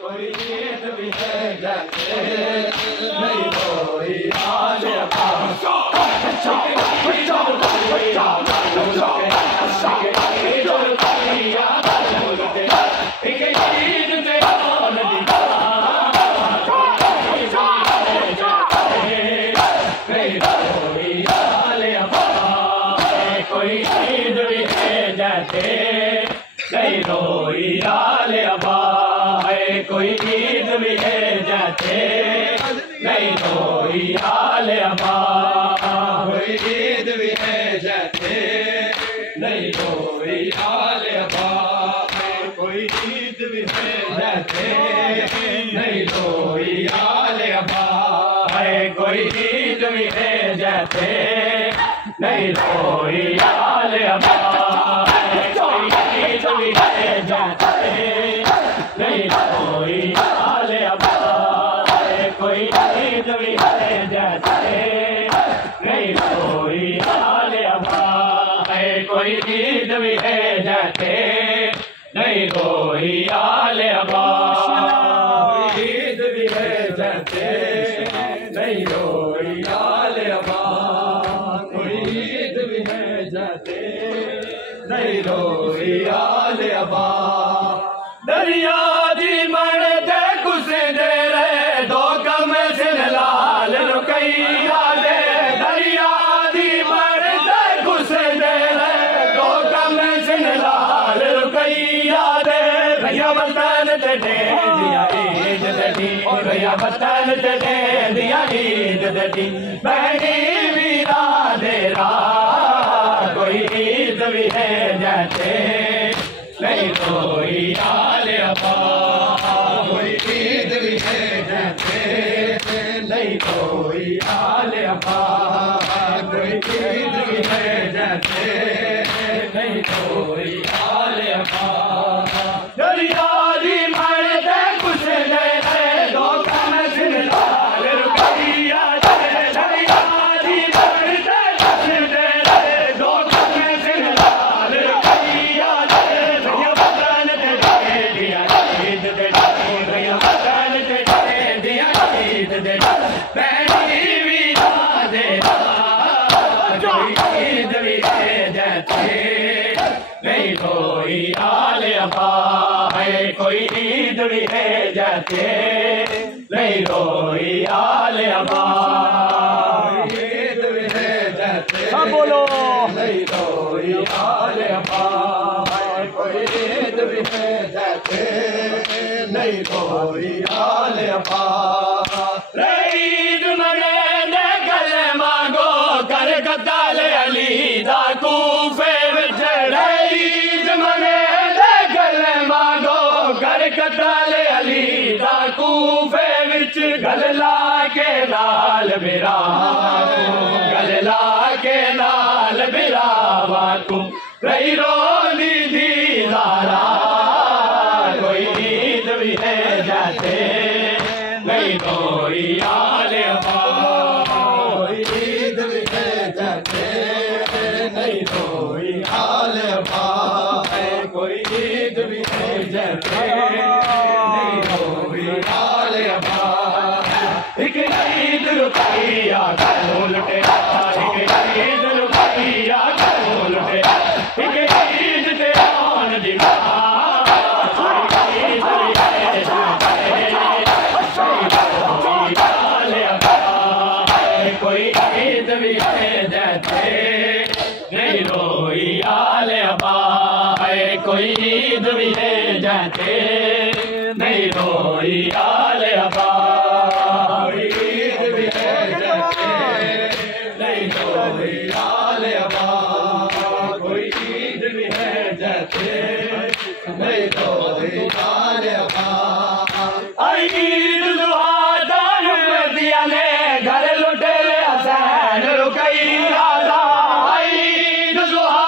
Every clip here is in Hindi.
कोई ईद भी है जैसे नहीं कोई आले कोई ईद भी है जैसे नहीं रोई आले अबा है कोई ईद भी है जैसे नहीं रोई आले अबा कोई ईद भी है जैसे नहीं रोई आले अबा कोई ईद भी है जैसे नहीं रोई आले अबा है कोई ईद भी है जैसे नहीं रोई आले अबा कोई ईद भी है जैसे नहीं रोई आले अबा कोई ईद भी है जैसे नहीं रोई आले अबा कोई ईद भी है जैसे नहीं रोई आले अबा ईद भी है जैसे नहीं रोई आले अबा नहीं रोई आले अबा दरिया दी मन दे कुछ दे रहे दो कम से लाल रुकैया दे दरिया दी मन दे कुछ दे रहे दो कम से लाल रुकैया दे भैया बतन ते दे दिया ईद दी भैया बतन ते दे दिया ईद दी बहनी वीरा दे कोई ईद भी है जैसे नहीं कोई आले अबा कोई ईद भी है जैसे नहीं कोई आले अबा कोई ईद भी है जैसे नहीं कोई आले अबा दरिया दी मन दे कुछ दे दो कम से लाल रुपया दे दरिया दी मन दे कुछ दे दो कम से लाल रुपया दे भैया बतन ते दे दिया ईद दे भैया बतन ते दे दिया ईद दे बहनी वीरा दे कोई ईद भी है जैसे नहीं कोई आले अबा है कोई ईद भी है जैसे नहीं रोई आले अबा ईद भी है जैसे बोलो नहीं रोई आले अबा कोई ईद भी है जैसे नहीं रोई आले अबा ईद मने ने गल मांगो कर कताल अली दा कूफे विच ईद मने ने गल मांगो कर कताल अली दा कूफे विच गल ला के नाल मेरा गल ला के नाल मेरा तू रही रोली दी दारा कोई ईद भी है जैसे नहीं कोई आले अबा कोई ईद भी है जैसे नहीं कोई आले अबा कोई ईद भी है जैसे नहीं कोई आले अबा एक ईद रुपया करो लुटे एक ईद रुपया करो लुटे एक ईद ते आन दी कोई ईद भी है जैसे नहीं रोई आले अबा कोई ईद भी है जैसे नहीं रोई आले अबा कोई ईद भी है जैसे नहीं रोई आले अबा कोई ईद भी है जैसे नहीं रोई आले अबा आई ईद दुआ दिया ने घर लुटे ले हसैन रुकैया दा आई ईद दुआ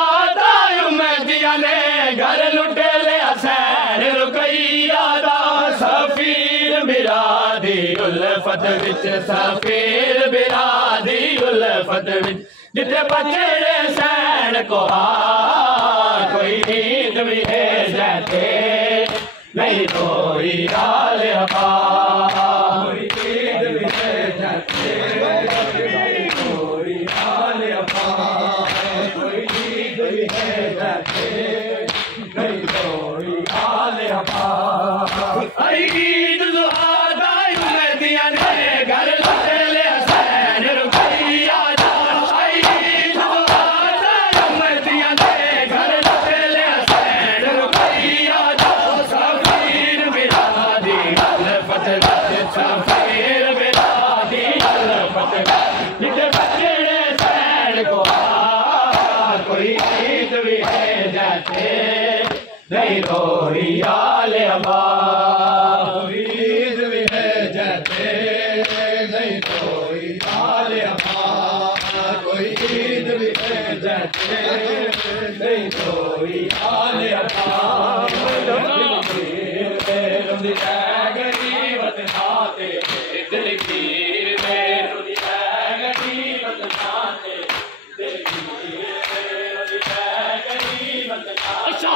दिया ने घर लुटे ले हसैन रुकैया दा सफीर बिरादी उल्फत विच सफीर बिरादी उल्फत विच जिथे बचड़े सैन को कोई ईद भी है जैसे नहीं कोई आल अब्बास, कोई ईद भी है जाते, कोई आल अब्बास, कोई ईद भी है जाते, नहीं कोई आल अब्बास। आई ईद जो आदाई में दिया ने घर लौटे ले हसैन रुकैया जान, आई ईद जो आदाई में दिया ने घर लौटे ले हसैन रुकैया जान। सफीर बिरादी अलफत सफीर बिरादी अलफत निते बचड़े सैन को कोई ईद भी है जाते, नहीं कोई आल अब्बास, कोई ईद भी है जाते, नहीं कोई आल अब्बास, कोई ईद भी है जाते, नहीं कोई आल अब्बास। गरीबत नाते दिल की गरीबत नाते दिल की गरीबत अच्छा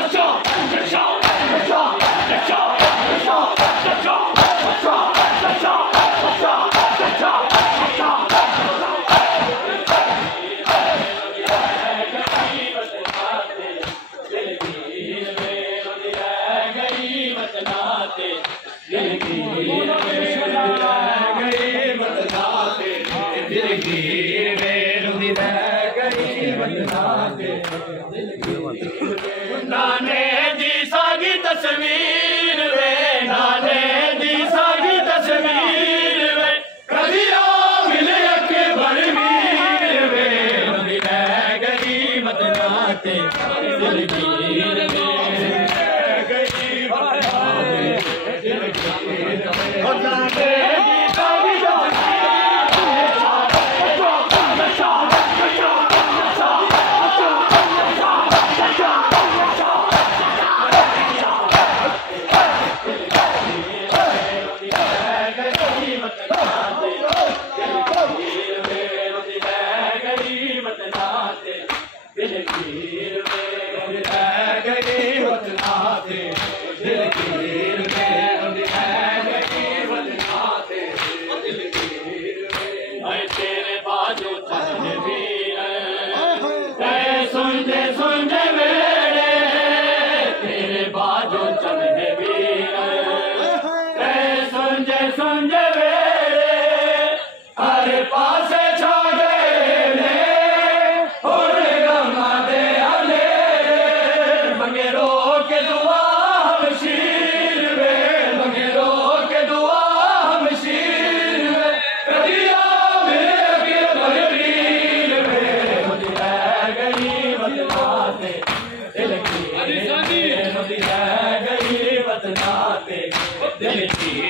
अच्छा अच्छा अच्छा अच्छा अच्छा नाने दी सागी तस्वीर वे, नाने दी सागी तस्वीर वे, कभी आ मिले अकबर वीर वे, गरीबत नाते दिल गिर वे, गरीबत नाते दिल गिर वे, नाने दी सागी दिल की